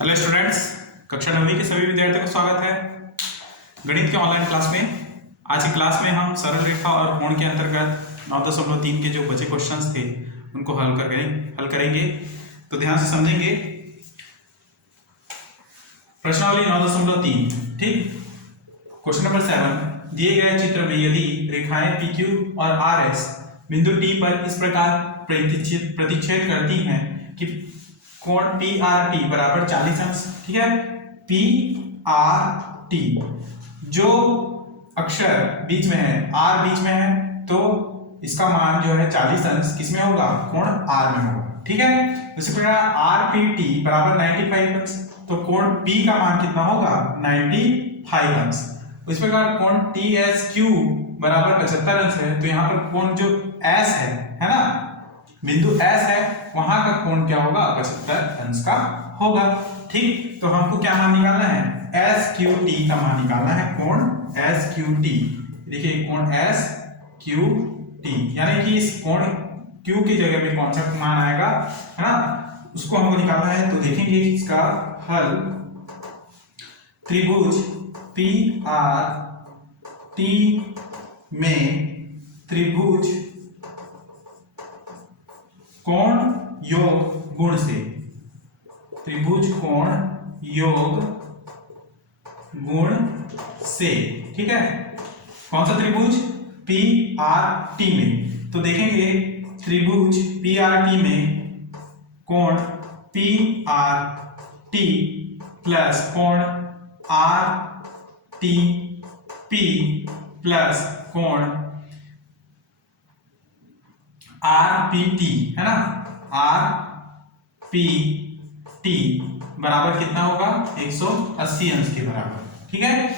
Hello students, कक्षा 9वीं के सभी विद्यार्थियों का स्वागत है गणित के ऑनलाइन क्लास में। आज की क्लास में हम सरल रेखा और कोण के अंतर्गत 9.3 के जो बचे क्वेश्चंस थे उनको हल करेंगे। तो ध्यान से समझेंगे। प्रश्नावली 9.3, ठीक। क्वेश्चन नंबर 7, दिए गए चित्र में यदि रेखाएं PQ और RS बिंदु T पर इस प्रकार प्रतिच्छेद करती हैं कि कोण PRT बराबर 40 अंश, ठीक है। PRT जो अक्षर बीच में है, R बीच में है, तो इसका मान जो है 40 अंश किसमें होगा? कोण R में होगा, ठीक है। इसी प्रकार RPT बराबर 95 अंश, तो कोण P का मान कितना होगा? 95 अंश। इस प्रकार कोण TSQ बराबर 75 अंश है, तो यहाँ पर कोण जो S है ना, बिंदु S है, वहां का कोण क्या होगा? 75 अंश का होगा, ठीक। तो हमको क्या मान निकालना है? SQT का मान निकालना है, कोण SQT। देखिए कोण SQT, यानी कि इस कोण Q की जगह में कौन सा मान आएगा, है ना, उसको हमको निकालना है। तो देखेंगे इसका हल। त्रिभुज PRT में त्रिभुज कोण योग गुण से, त्रिभुज कोण योग गुण से, ठीक है। कौन सा त्रिभुज? PRT में। तो देखेंगे त्रिभुज PRT में कोण PRT प्लस कोण RTP प्लस कोण RPT, है ना, RPT बराबर कितना होगा? 180 अंश के बराबर, ठीक है।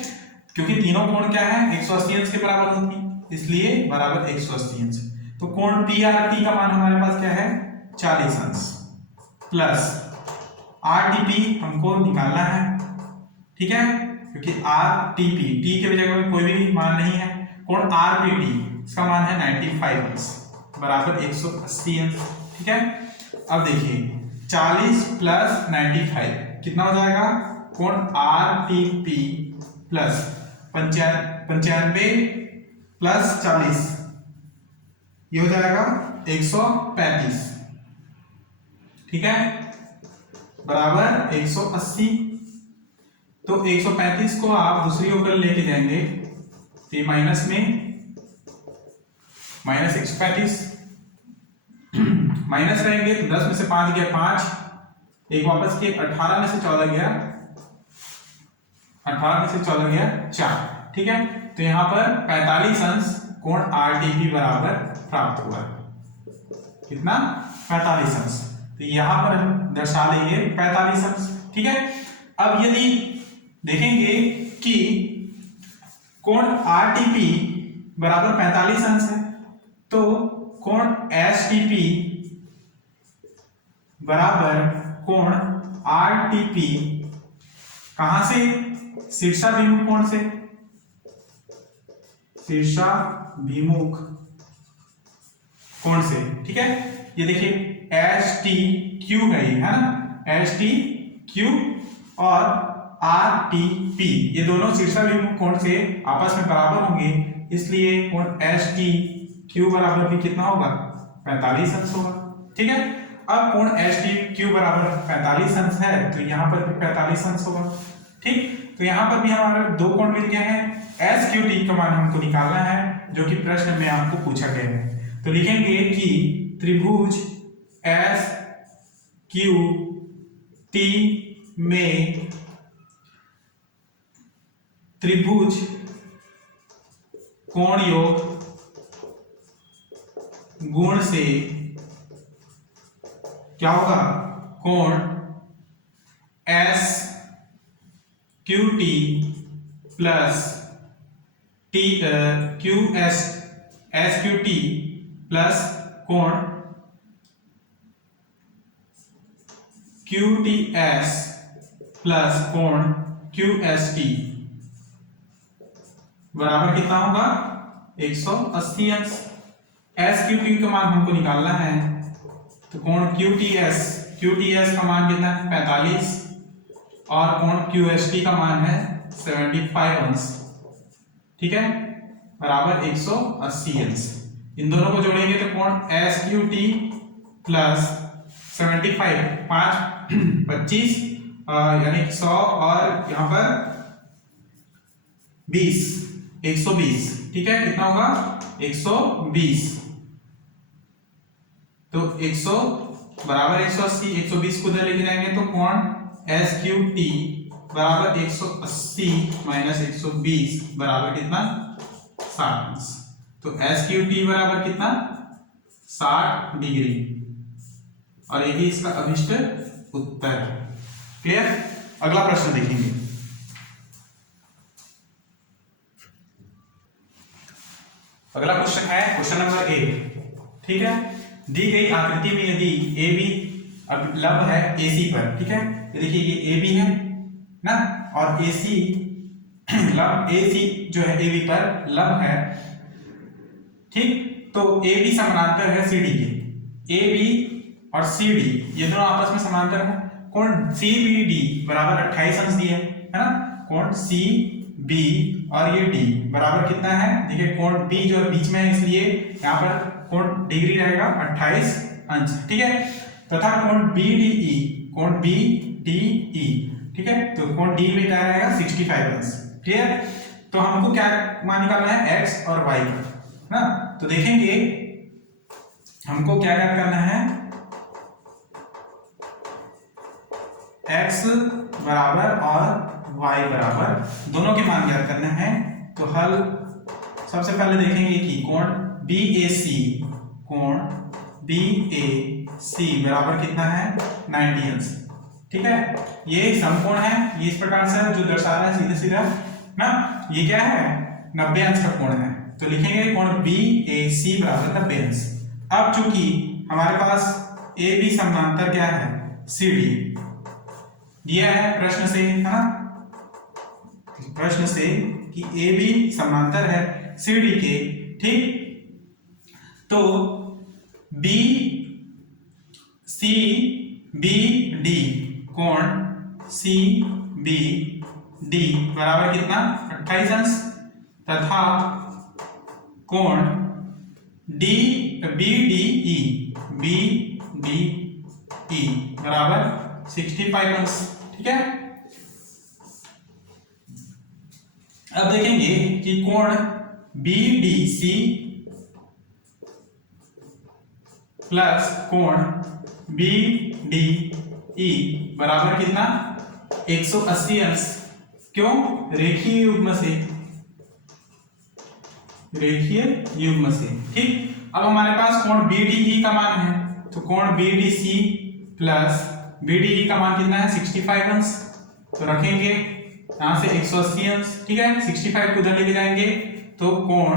क्योंकि तीनों कोण क्या है? 180 अंश के बराबर होती, इसलिए बराबर 180 अंश। तो कोण PRT का मान हमारे पास क्या है? 40 अंश प्लस RTP हमको निकालना है, ठीक है, क्योंकि RTP T के जगह में कोई भी मान नहीं है। कोण RPT इसका मान है 95 अंश बराबर 180 अंश, ठीक है। अब देखिए 40 प्लस 95 कितना हो जाएगा? कोण RTP प्लस 95 प्लस 40 ये हो जाएगा 135, ठीक है, बराबर 180। तो 135 को आप दूसरी ओर लेके जाएंगे तो ये माइनस में माइनस 135 माइनस रहेंगे तो 10 में से 5 गया 5, एक वापस के 18 में से 14 गया, 18 में से 14 गया 4, ठीक है। तो यहां पर 45 अंश कोण RTP बराबर प्राप्त हुआ। कितना? 45 अंश। तो यहां पर हम दर्शा देंगे 45 अंश, ठीक है। अब यदि देखेंगे कि कोण RTP बराबर 45 अंश है, तो कोण STP बराबर कोण RTP कहां से? शीर्षाभिमुख कोण से, शीर्षाभिमुख कोण से, ठीक है। ये देखिए STQ है, ये है ना, STQ और RTP ये दोनों शीर्षाभिमुख कोण से आपस में बराबर होंगे, इसलिए कोण STQ बराबर भी कितना होगा? 45 अंश होगा, ठीक है। अब कोण STQ बराबर 45 अंश है, तो यहां पर भी 45 अंश होगा, ठीक। तो यहां पर भी हमारे दो कोण मिल गए हैं। SQT का मान हमको निकालना है, जो कि प्रश्न में आपको पूछा गया है। तो लिखेंगे कि त्रिभुज SQT में त्रिभुज कोण योग गुण से क्या होगा? कोण SQT प्लस SQT प्लस कोण QTS प्लस कोण QST बराबर कितना होगा? 180 अंश। SQT का मान हमको निकालना है, तो कोण QTS का मान कितना है? 45 और कोण QST का मान है 75 अंश, ठीक है, बराबर 180 अंश। इन दोनों को जोड़ेंगे तो कोण SQT प्लस 75 5 25 यानी 100 और यहाँ पर 20 120, ठीक है, कितना होगा 120। तो 100 बराबर 180, 120 को उधर लेके जाएंगे तो कोण SQT बराबर 180 माइनस 120 बराबर कितना 60 अंश। तो SQT बराबर कितना 60 डिग्री और यही इसका अभिष्ट उत्तर है। क्लियर। अगला प्रश्न देखेंगे। अगला क्वेश्चन है क्वेश्चन नंबर 8, ठीक है। दी गई आकृति में यदि AB लंब है AC पर, ठीक है, देखिए ये AB है ना और AC लंब AC जो है AB पर लंब है, ठीक, तो AB समानांतर है CD के। AB और CD ये दोनों आपस में समांतर है। कोण CBD बराबर 28 अंश दिया है ना। कोण CB और ये D बराबर कितना है, देखिए कोण B जो है बीच में है इसलिए यहाँ पर कोण डिग्री रहेगा 28 अंश, ठीक है, तथा कोण BDE, कोण BDE, ठीक है, तो कोण D में क्या रहेगा 65 अंश। क्लियर। तो हमको क्या मान निकालना है x और y का ना। तो देखेंगे हमको क्या करना है, x बराबर और y बराबर दोनों के मान ज्ञात करना है। तो हल सबसे पहले देखेंगे कि कोण BAC, कोण BAC बराबर कितना है 90 अंश, ठीक है, ये समकोण है, ये इस प्रकार से जो दर्शा रहा है सीधे सीधा ना, ये क्या है 90 अंश का कोण है। तो लिखेंगे कोण BAC बराबर 90 अंश। अब चूंकि हमारे पास AB समानांतर क्या है CD दिया है प्रश्न से, है ना, प्रश्न से कि AB समानांतर है CD के, ठीक, तो CBD कोण CBD बराबर कितना 28 अंश तथा कोण BDE बराबर 65 अंश, ठीक है। अब देखेंगे कि कोण BDC प्लस कोण BDE बराबर कितना 180 अंश। क्यों, रेखीय युग्म से, रेखीय युग्म से, ठीक। अब हमारे पास कोण BDE का मान है तो कोण BDC प्लस BDE का मान कितना है 65 अंश। तो रखेंगे यहां से 180 अंश, ठीक है, 65 को उधर लेके जाएंगे तो कोण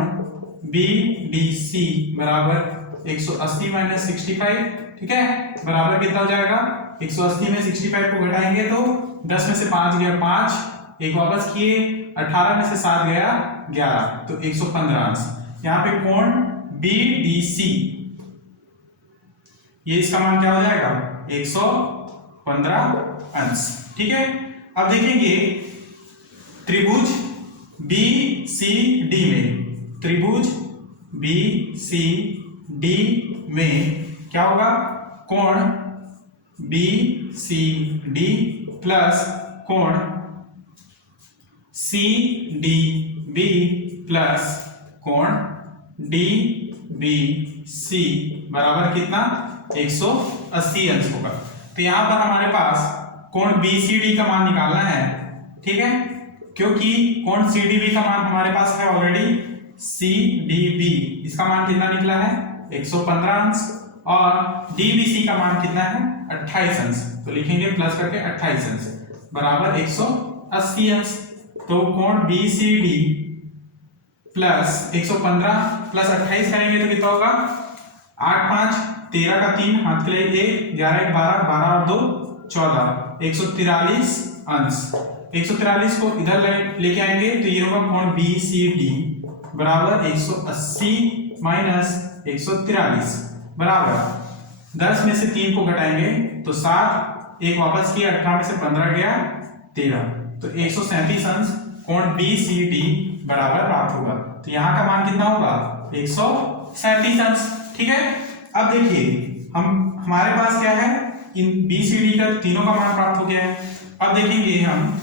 BDC बराबर 180 माइनस 65, ठीक है, बराबर कितना हो जाएगा 180 में 65 को घटाएंगे तो 10 में से 5 गया 5, एक वापस किए 18 में से 7 गया 11, तो 115 अंश। यहाँ पे कोण BDC ये इसका मान क्या हो जाएगा 115 अंश, ठीक है। अब देखेंगे त्रिभुज BCD में, त्रिभुज BCD में क्या होगा, कोण BCD प्लस कोण CDB प्लस कोण DBC बराबर कितना 180 अंश होगा। तो यहां पर हमारे पास कोण BCD का मान निकालना है, ठीक है, क्योंकि कोण CDB का मान हमारे पास है ऑलरेडी CDB, इसका मान कितना निकला है 115 अंश और DBC का मान कितना है 28 अंश। तो लिखेंगे प्लस करके 28 अंश बराबर 180 अंश। तो कोण BCD प्लस 115 प्लस 28 करेंगे तो कितना होगा 8 5 13 का 3 हाथ के लिए 1 11 12 12 और 2 14 143 अंश। 143 को इधर लेके आएंगे तो ये होगा कोण BCD बराबर 180 माइनस 143 बराबर 10 में से 3 को घटाएंगे तो 7, एक वापस किया 18 में से 15 गया 13। तो 137 अंश कोण BCD बराबर प्राप्त होगा। तो यहाँ का मान कितना होगा 137 अंश। ठीक है, अब देखिए हमारे पास क्या है, इन BCD का तीनों का मान प्राप्त हो गया है। अब देखेंगे हम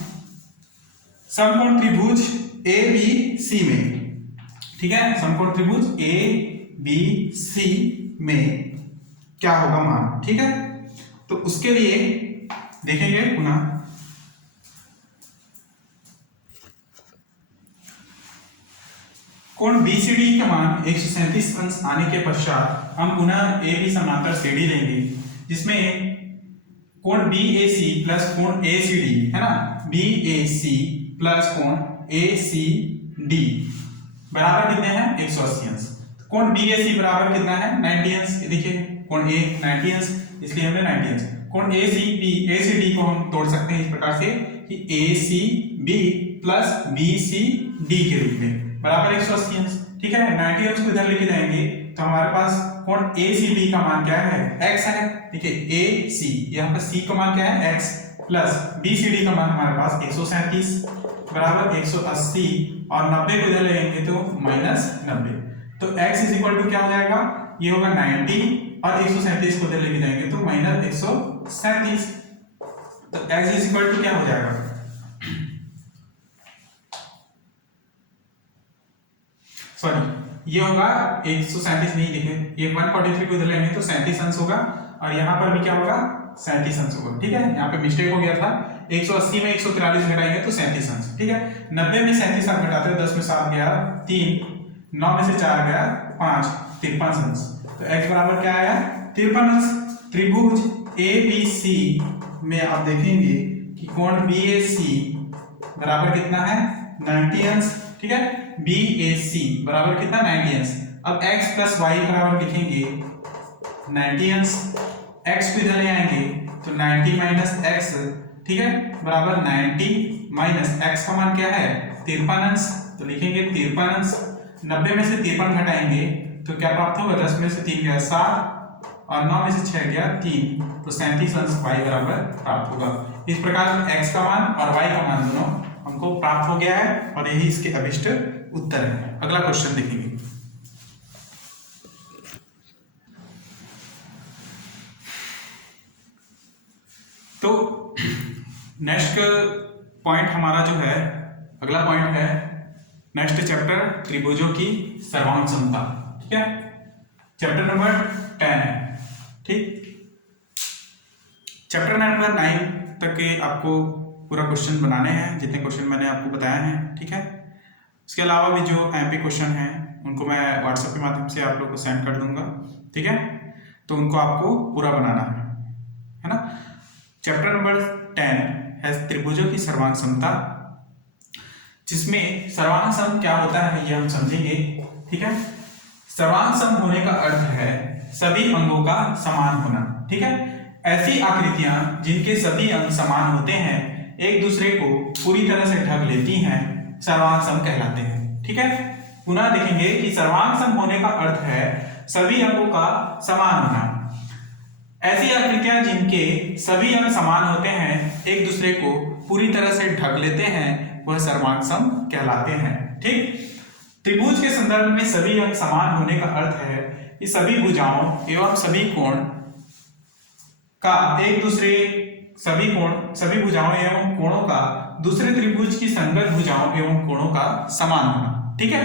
समकोण त्रिभुज ABC में, ठीक है, समकोण त्रिभुज ABC में क्या होगा मान। ठीक है, तो उसके लिए देखेंगे पुनः कोण BCD का मान 137 अंश आने के पश्चात हम पुनः AB समांतर CD लेंगे, जिसमें कोण BAC प्लस कोण ACD है ना, BAC प्लस कोण ACD बराबर कितने हैं 180 अंश। कोण BAC बराबर कितना है 90 अंश। देखिए कोण A 90 अंश, इसलिए हमने 90 अंश। कोण ACD को हम तोड़ सकते हैं इस प्रकार से कि ACB प्लस BCD के रूप में बराबर 180 अंश। ठीक है, 90 अंश को इधर लेके जाएंगे तो हमारे पास कोण ACB का मान क्या है x है। ठीक है, AC यहाँ पर C का मान क्या है x प्लस BCD का मान हमारे पास 137 बराबर 180 और 90 को इधर ले जाएंगे तो -90। तो x इज इक्वल टू क्या हो जाएगा, ये होगा 90 और 137 को इधर लेके जाएंगे तो -137। तो x इज इक्वल टू क्या हो जाएगा, सॉरी ये होगा 137 नहीं, देखें ये 143 को इधर लेंगे तो 37 अंश होगा और यहाँ पर भी क्या होगा 37 अंश होगा। ठीक है, यहाँ पे मिस्टेक हो गया था, 180 में 143 घटाएंगे तो 37 अंश। ठीक है, 90 में 37 आप घटाते हो, 10 में 7 गया 3, 9 में से 4 गया 5, 53 अंश। तो x बराबर क्या आया 53 अंश। त्रिभुज ABC में आप देखेंगे कि कोण BAC बराबर कितना है 90 अंश। ठीक है, BAC बराबर कितना 90 अंश। अब x प्लस y बराबर लिखेंगे 90 अंश, x को इधर ले आएंगे तो 90 माइनस x, ठीक है, बराबर 90 माइनस x का मान क्या है 53 अंश। तो लिखेंगे 53 अंश। 90 में से 53 घटाएंगे तो क्या प्राप्त होगा, 10 में से 3 गया 7 और 9 में से 6 गया 3, तो 37 अंश y बराबर प्राप्त होगा। इस प्रकार x का मान और y का मान दोनों हमको प्राप्त हो गया है और यही इसके अभिष्ट उत्तर है। अगला क्वेश्चन देखेंगे। तो नेक्स्ट पॉइंट हमारा जो है, अगला पॉइंट है नेक्स्ट चैप्टर त्रिभुजों की सर्वांग समता। ठीक है, चैप्टर नंबर 10 है। ठीक, चैप्टर नंबर 9 तक के आपको पूरा क्वेश्चन बनाने हैं, जितने क्वेश्चन मैंने आपको बताया है। ठीक है, इसके अलावा भी जो MP क्वेश्चन हैं उनको मैं व्हाट्सएप के माध्यम से आप लोग को सेंड कर दूंगा। ठीक है, तो उनको आपको पूरा बनाना है ना। चैप्टर नंबर 10 है त्रिभुजों की सर्वांग समता, जिसमें सर्वांग सम क्या होता है ये हम समझेंगे। ठीक है, सर्वांग सम होने का अर्थ है सभी अंगों का समान होना। ठीक है, ऐसी आकृतियां जिनके सभी अंग समान होते हैं, एक दूसरे को पूरी तरह से ढक लेती हैं, सर्वांग सम कहलाते हैं। ठीक है, पुनः देखेंगे कि सर्वांग सम होने का अर्थ है सभी अंगों का समान होना। ऐसी आकृतियां जिनके सभी अंग समान होते हैं, एक दूसरे को पूरी तरह से ढक लेते हैं, वह सर्वांग सम कहलाते हैं। ठीक, त्रिभुज के संदर्भ में सभी अंग समान होने का अर्थ है कि सभी भुजाओं एवं सभी कोण का एक दूसरे सभी भुजाओं एवं कोणों का दूसरे त्रिभुज की संगत भुजाओं एवं कोणों का समान होना। ठीक है,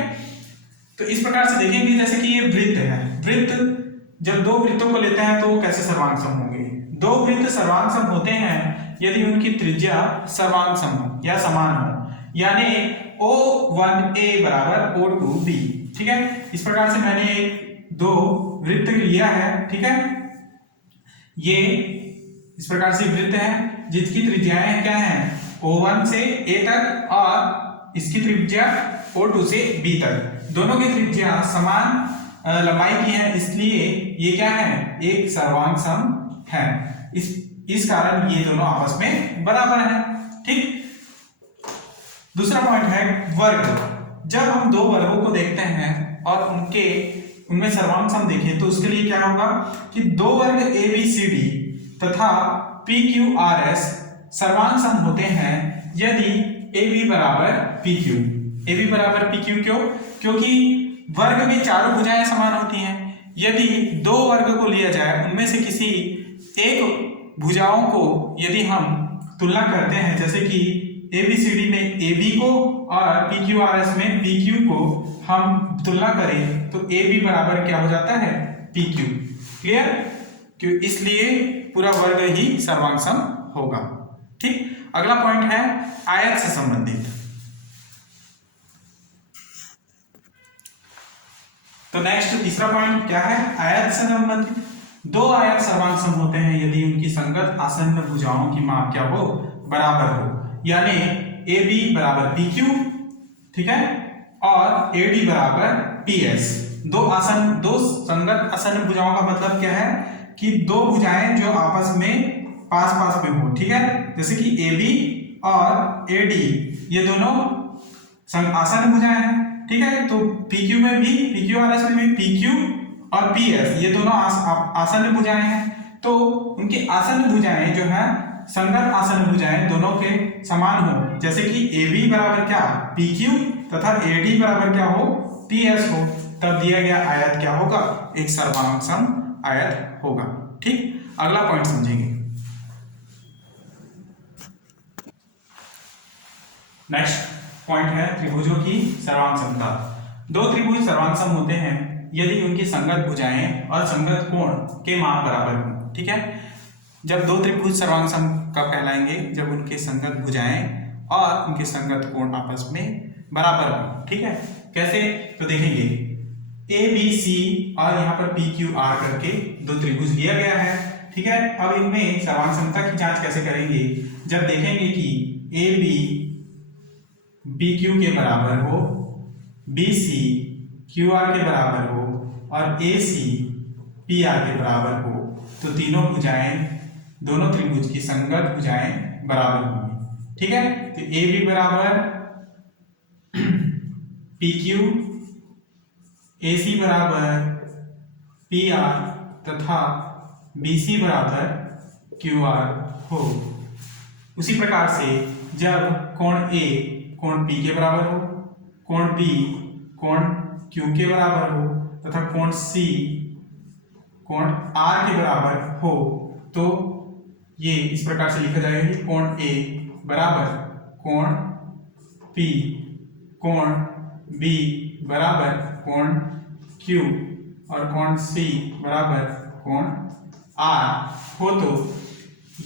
तो इस प्रकार से देखेंगे जैसे कि ये वृत्त है, वृत्त जब दो वृत्तों को लेते हैं तो वो कैसे सर्वांग सम होंगे। दो वृत्त सर्वांग सम होते हैं यदि उनकी त्रिज्या सर्वांग सम हो या समान हो, यानी O1A बराबर O2B। ठीक है, इस प्रकार से मैंने दो वृत्त लिया है। ठीक है, ये इस प्रकार से वृत्त है जिसकी त्रिज्याएं क्या हैं O1 से A तक और इसकी त्रिज्या O2 से B तक। दोनों की त्रिज्या समान लंबाई की है, इसलिए ये क्या है एक सर्वांग सम है। इस कारण ये दोनों आपस में बराबर हैं। ठीक, दूसरा पॉइंट है वर्ग। जब हम दो वर्गों को देखते हैं और उनमें सर्वांग सम देखें तो उसके लिए क्या होगा कि दो वर्ग ABCD तथा PQRS सर्वांग सम होते हैं यदि AB बराबर PQ। AB बराबर PQ क्यों? क्योंकि वर्ग में चारों भुजाएं समान होती हैं। यदि दो वर्ग को लिया जाए, उनमें से किसी एक भुजाओं को यदि हम तुलना करते हैं, जैसे कि ABCD में AB को और PQRS में PQ को हम तुलना करें, तो AB बराबर क्या हो जाता है? PQ। क्लियर? क्यों? इसलिए पूरा वर्ग ही सर्वांग सम होगा। ठीक। अगला पॉइंट है आयत से संबंधित। तो नेक्स्ट तीसरा पॉइंट क्या है? आयत से संबंधित। दो आयत सर्वांग सम होते हैं यदि उनकी संगत आसन्न भुजाओं की माप क्या हो? बराबर हो। यानी AB बराबर PQ, ठीक है, और AD बराबर PS। दो संगत आसन्न भुजाओं का मतलब क्या है? कि दो भुजाएं जो आपस में पास पास में हो। ठीक है, जैसे कि AB और AD ये दोनों आसन्न भुजाएं हैं। ठीक है, तो PQ में भी, PQRS में भी PQ और PS ये दोनों आसन्न भुजाएं हैं। तो उनकी आसन्न भुजाएं जो है, संगत आसन्न भुजाएं दोनों के समान हो, जैसे कि AB बराबर क्या? PQ तथा AD बराबर क्या हो? PS हो, तब दिया गया आयत क्या होगा? एक सर्वांग सम आयत होगा। ठीक। अगला पॉइंट समझेंगे। नेक्स्ट पॉइंट है त्रिभुजों की सर्वांग समता। दो त्रिभुज सर्वांग सम होते हैं यदि उनकी संगत भुजाएं और संगत कोण के माप बराबर हो। ठीक है, जब दो त्रिभुज सर्वांग सम कब कहलाएंगे? जब उनके संगत भुजाएं और उनके संगत कोण आपस में बराबर हो। ठीक है, कैसे? तो देखेंगे ABC और यहाँ पर PQR करके दो त्रिभुज लिया गया है। ठीक है, अब इनमें सर्वांग समता की जांच कैसे करेंगे? जब देखेंगे कि AB BQ के बराबर हो, BC QR के बराबर हो और AC PR के बराबर हो, तो तीनों भुजाएं, दोनों त्रिभुज की संगत भुजाएं बराबर होंगी। ठीक है, तो AB बराबर PQ, AC बराबर PR तथा BC बराबर QR हो। उसी प्रकार से जब कोण A कोण P के बराबर हो, कोण B कोण Q के बराबर हो तथा कोण C कोण R के बराबर हो, तो ये इस प्रकार से लिखा जाएगा कि कोण A बराबर कोण P कोण B बराबर कोण Q और कोण C बराबर कोण R हो, तो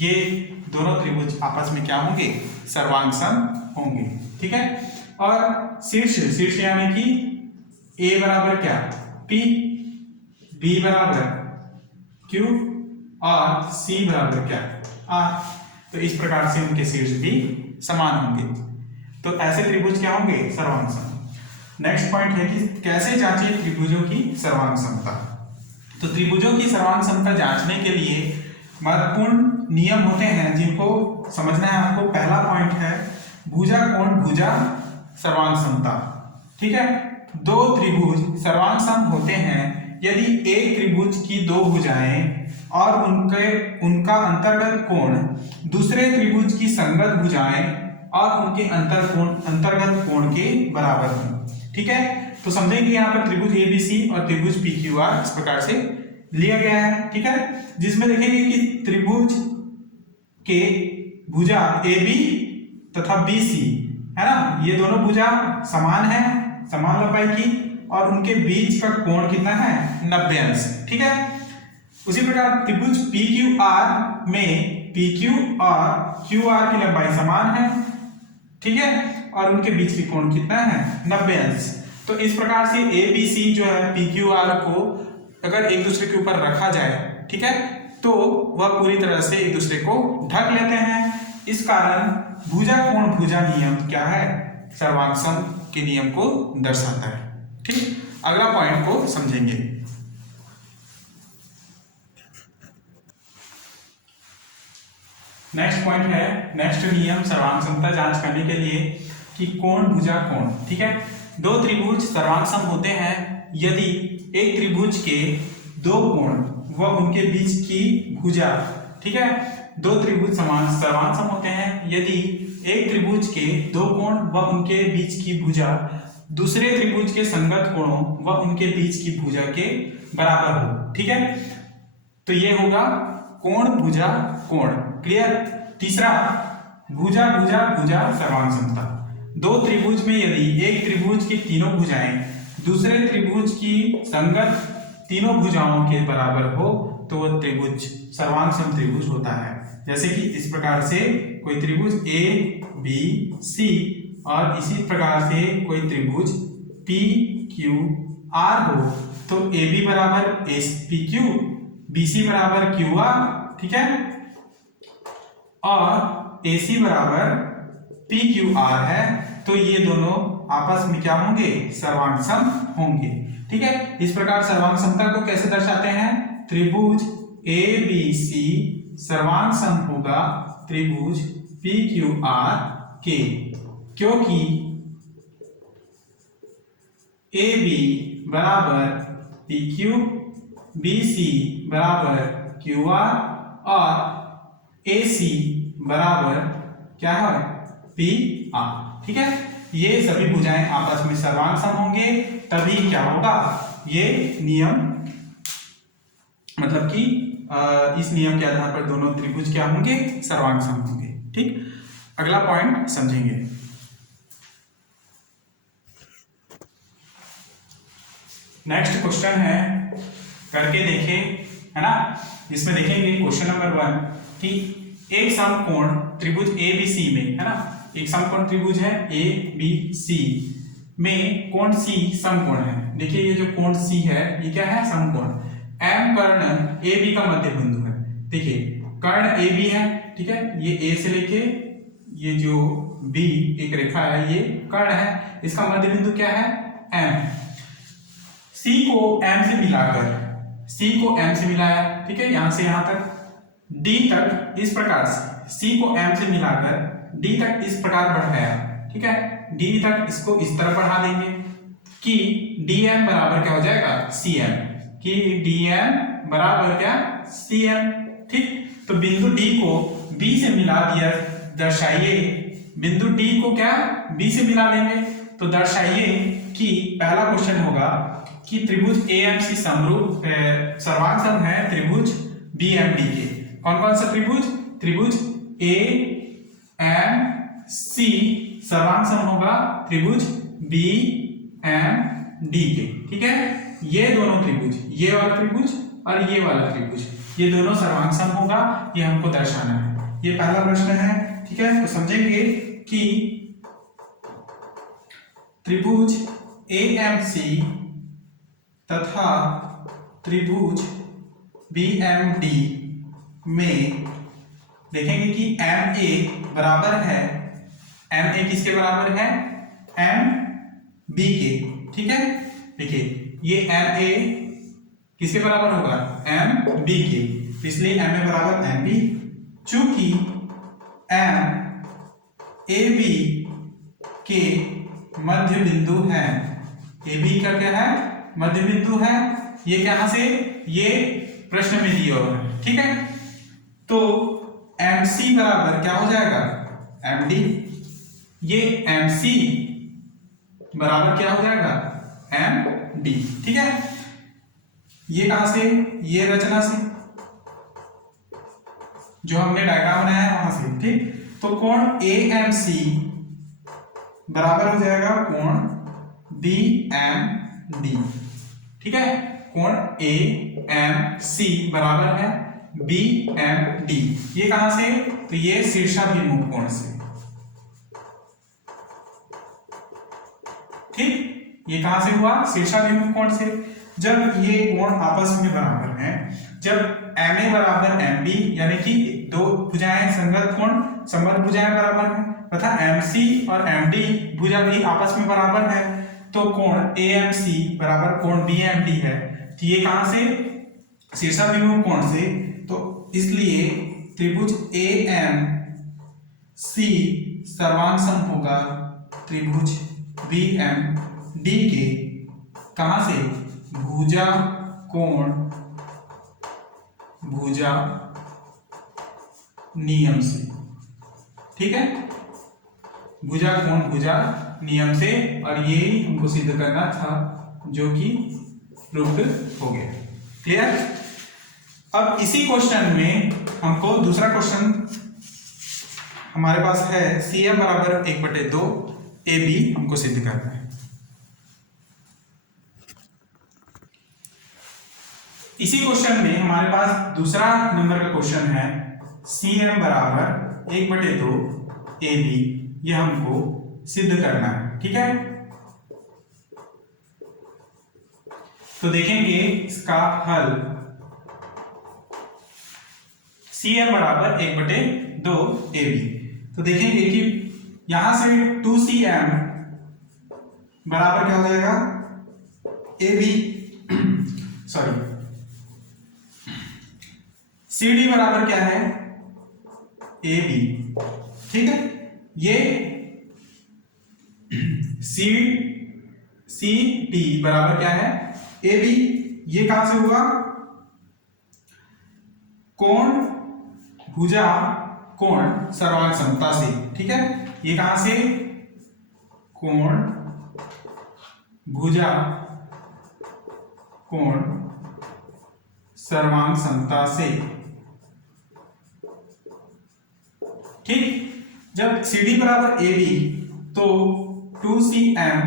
ये दोनों त्रिभुज आपस में क्या होंगे? सर्वांग सम होंगे। ठीक है, और शीर्ष यानी कि A बराबर क्या? P, B बराबर Q और C बराबर क्या? R। तो इस प्रकार से उनके शीर्ष भी समान होंगे। तो ऐसे त्रिभुज क्या होंगे? सर्वांग सम। नेक्स्ट पॉइंट है कि कैसे जांचें त्रिभुजों की सर्वांग समता। तो त्रिभुजों की सर्वांग समता जांचने के लिए महत्वपूर्ण नियम होते हैं जिनको समझना है आपको। पहला पॉइंट है भुजा कोण भुजा सर्वांग समता। ठीक है, दो त्रिभुज सर्वांग सम होते हैं यदि एक त्रिभुज की दो भुजाएं और उनका अंतर्गत कोण दूसरे त्रिभुज की संगत भुजाएं और उनके अंतर्गत कोण के बराबर हों। ठीक है, तो समझेंगे यहाँ पर त्रिभुज ABC और त्रिभुज PQR इस प्रकार से लिया गया है। ठीक है, जिसमें देखेंगे कि त्रिभुज के भुजा AB तथा BC है ना, ये दोनों भुजा समान है, समान लंबाई की, और उनके बीच का कोण कितना है? 90 अंश। ठीक है, उसी प्रकार त्रिभुज PQR में PQ और QR की लंबाई समान है। ठीक है, और उनके बीच की कोण कितना है? 90 अंश। तो इस प्रकार से ABC जो है PQR को अगर एक दूसरे के ऊपर रखा जाए, ठीक है, तो वह पूरी तरह से एक दूसरे को ढक लेते हैं। इस कारण भुजा कोण भुजा नियम क्या है? सर्वांग सम के नियम को दर्शाता है। ठीक, अगला पॉइंट को समझेंगे। नेक्स्ट पॉइंट है, नेक्स्ट नियम सर्वांग समता जांच करने के लिए कि कोण भुजा कोण। ठीक है, दो त्रिभुज सर्वांग सम होते हैं यदि एक त्रिभुज के दो कोण व उनके बीच की भुजा, ठीक है, दो त्रिभुज समान सर्वांग सम होते हैं यदि एक त्रिभुज के दो कोण व उनके बीच की भुजा दूसरे त्रिभुज के संगत कोणों व उनके बीच की भुजा के बराबर हो। ठीक है, तो ये होगा कोण भुजा कोण। क्लियर। तीसरा, भुजा भुजा भुजा सर्वांग समता। दो त्रिभुज में यदि एक त्रिभुज की तीनों भुजाएं दूसरे त्रिभुज की संगत तीनों भुजाओं के बराबर हो तो वह त्रिभुज सर्वांग सम त्रिभुज होता है। जैसे कि इस प्रकार से कोई त्रिभुज ए बी सी और इसी प्रकार से कोई त्रिभुज पी क्यू आर हो तो ए बी बराबर S P Q, B C बराबर क्यू आर, ठीक है, और ए सी बराबर पी क्यू आर है, तो ये दोनों आपस में क्या होंगे? सर्वांग सम होंगे। ठीक है, इस प्रकार सर्वांग समता को कैसे दर्शाते हैं? त्रिभुज ए बी सी सर्वांग सम होगा त्रिभुज पी क्यू आर के, क्योंकि ए बी बराबर पी क्यू, बी सी बराबर क्यू आर और ए सी बराबर क्या है? P R. ठीक है, ये सभी भुजाएं आपस में सर्वांग सम होंगे, तभी क्या होगा? ये नियम, मतलब कि इस नियम के आधार पर दोनों त्रिभुज क्या होंगे? सर्वांग सम होंगे। ठीक, अगला पॉइंट समझेंगे। नेक्स्ट क्वेश्चन है, करके देखें, है ना। इसमें देखेंगे क्वेश्चन नंबर 1 कि एक समकोण त्रिभुज ए बी सी में, है ना, एक समकोण त्रिभुज है ए बी सी में कोण सी समकोण है। देखिए ये जो कोण सी है ये क्या है? समकोण। एम कर्ण ए बी का मध्य बिंदु है। देखिए कर्ण ए बी है, ठीक है, ये ए से लेके ये जो बी एक रेखा है ये कर्ण है, इसका मध्य बिंदु क्या है? एम। सी को एम से मिलाकर, सी को एम से मिलाया, ठीक है, यहां से यहां तक, डी तक इस प्रकार से, सी को एम से मिलाकर डी तक इस प्रकार बढ़ाया, ठीक है, डी तक इसको इस तरह बढ़ा देंगे कि डी एम बराबर क्या हो जाएगा? सी एम, कि डी एम बराबर क्या? C M. ठीक, तो बिंदु डी को बी से मिला दिया, दर्शाइए बिंदु डी को क्या? बी से मिला देंगे, तो दर्शाइए कि पहला क्वेश्चन होगा कि त्रिभुज ए एम सी समरूप सर्वांग सम है त्रिभुज बी एम डी के। कौन कौन सा त्रिभुज? त्रिभुज ए एम सी सर्वांग सम होगा त्रिभुज बी एम डी के। ठीक है, ये दोनों त्रिभुज, ये वाला त्रिभुज और ये वाला त्रिभुज, ये दोनों सर्वांग सम होगा, ये हमको दर्शाना है। ये पहला प्रश्न है। ठीक है, तो समझेंगे कि त्रिभुज ए एम सी तथा त्रिभुज बी एम डी में देखेंगे कि एम ए बराबर है, एम ए किसके बराबर है? एम बी के। ठीक है, देखिए ये एम ए किसके बराबर होगा? एम बी के, इसलिए एम ए बराबर एम बी। चूंकि एम ए बी के मध्य बिंदु है, ए बी का क्या है? मध्य बिंदु है। ये कहां से? ये प्रश्न में दिया हुआ है। ठीक है, तो एम सी बराबर क्या हो जाएगा? M D. ये एम सी बराबर क्या हो जाएगा? M D. ठीक है, ये कहां से? ये रचना से, जो हमने डायग्राम बनाया है वहां से। ठीक, तो कोण ए एम सी बराबर हो जाएगा कोण बी एम डी। ठीक है, कोण ए एम सी बराबर है बी एम डी। ये कहां से? तो ये शीर्षाभिमुख कोण से। ठीक, ये कहां से हुआ? शीर्षाभिमुख कोण से। जब ये कोण आपस में बराबर हैं, जब एम ए बराबर एम बी, यानी कि दो भुजाएं संगत कोण, संबद्ध भुजाएं बराबर हैं, तथा एम सी और एम डी भुजा भी आपस में बराबर है, तो कोण ए एम सी बराबर कोण बी एम डी है। तो ये कहां से? शीर्षाभिमुख कोण से। तो इसलिए त्रिभुज ए एम सी सर्वांग सम होगा त्रिभुज बी एम डी के। कहां से? भुजा कोण, भुजा नियम से, ठीक है, भुजा कोण भुजा नियम से, और ये हमको सिद्ध करना था जो कि प्रूव्ड हो गया। क्लियर। अब इसी क्वेश्चन में हमको दूसरा क्वेश्चन हमारे पास है CM बराबर 1/2 AB हमको सिद्ध करना है। इसी क्वेश्चन में हमारे पास दूसरा नंबर का क्वेश्चन है CM बराबर 1/2 AB, यह हमको सिद्ध करना है, ठीक है। तो देखेंगे इसका हल, CM बराबर 1/2 AB। तो देखेंगे कि यहां से 2CM बराबर क्या हो जाएगा AB, सॉरी CD बराबर क्या है AB, ठीक है। ये CD बराबर क्या है AB, ये कहां से हुआ कोण भुजा कोण सर्वांग समता से, ठीक है। ये कहां से कोण भुजा कोण सर्वांग समता से, ठीक। जब CD बराबर AB तो 2CM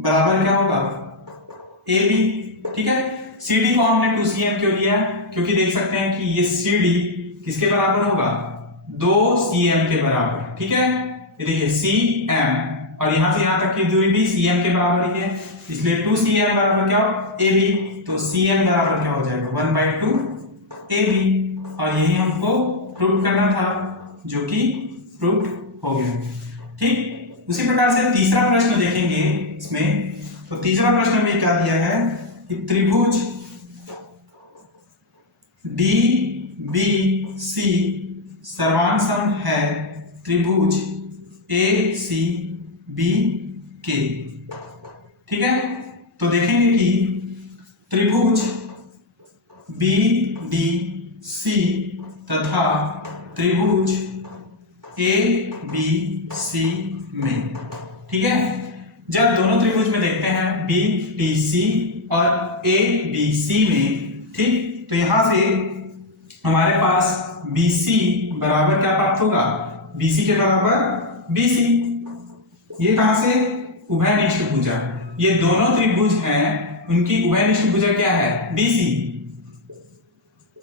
बराबर क्या होगा AB, ठीक है। CD को हमने 2CM क्यों लिया, क्योंकि देख सकते हैं कि ये CD किसके बराबर होगा 2CM के बराबर, ठीक है। ये देखिए CM और यहां से यहां तक की दूरी भी CM के बराबर ही है, इसलिए 2CM बराबर क्या हो AB, तो CM बराबर क्या हो जाएगा 1/2 AB, और यही हमको प्रूव करना था जो कि प्रूव हो गया, ठीक। उसी प्रकार से तीसरा प्रश्न देखेंगे इसमें। तो तीसरा प्रश्न में क्या दिया है कि त्रिभुज DBC सर्वांग है त्रिभुज ACB के, ठीक है। तो देखेंगे कि त्रिभुज BDC तथा त्रिभुज ABC में, ठीक है। जब दोनों त्रिभुज में देखते हैं BDC और ABC में, ठीक, तो यहां से हमारे पास BC बराबर क्या प्राप्त होगा BC के बराबर BC, ये कहां से उभयनिष्ठ भुजा, ये दोनों त्रिभुज हैं उनकी उभयनिष्ठ भुजा क्या है BC,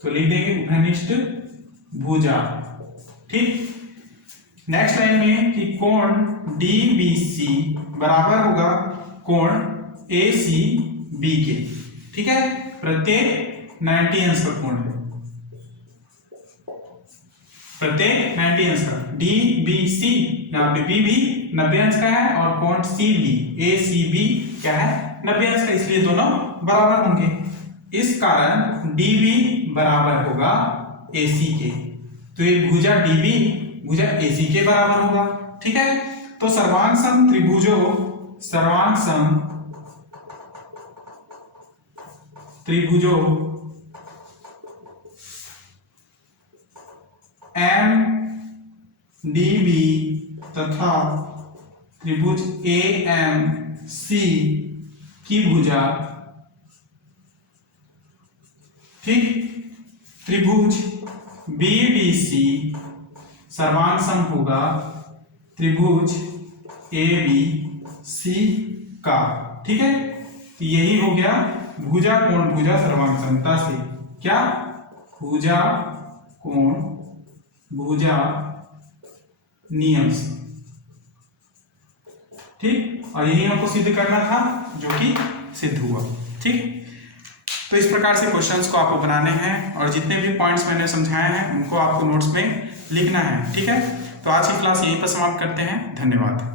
तो लिख देंगे उभयनिष्ठ भुजा, ठीक। नेक्स्ट लाइन में कि कोण DBC बराबर होगा कोण ACB के, ठीक है। प्रत्येक 90 अंश का कोण है, प्रत्येक 90 अंश का, DBC यहाँ पे B भी 90 अंश का है और कोण CB ACB क्या है 90 अंश का, इसलिए दोनों बराबर होंगे। इस कारण DB बराबर होगा AC के, तो ये भुजा DB भुजा AC के बराबर होगा, ठीक है। तो सर्वांग सम त्रिभुजों MDB तथा त्रिभुज AMC की भुजा, ठीक, त्रिभुज BDC सर्वांग सम होगा त्रिभुज ABC का, ठीक है। तो यही हो गया भुजा कोण भुजा सर्वांग समता से, क्या भुजा कोण भुजा नियम से, ठीक, और यही हमको सिद्ध करना था जो कि सिद्ध हुआ, ठीक। तो इस प्रकार से क्वेश्चंस को आपको बनाने हैं और जितने भी पॉइंट्स मैंने समझाए हैं उनको आपको नोट्स में लिखना है, ठीक है। तो आज की क्लास यहीं पर समाप्त करते हैं, धन्यवाद।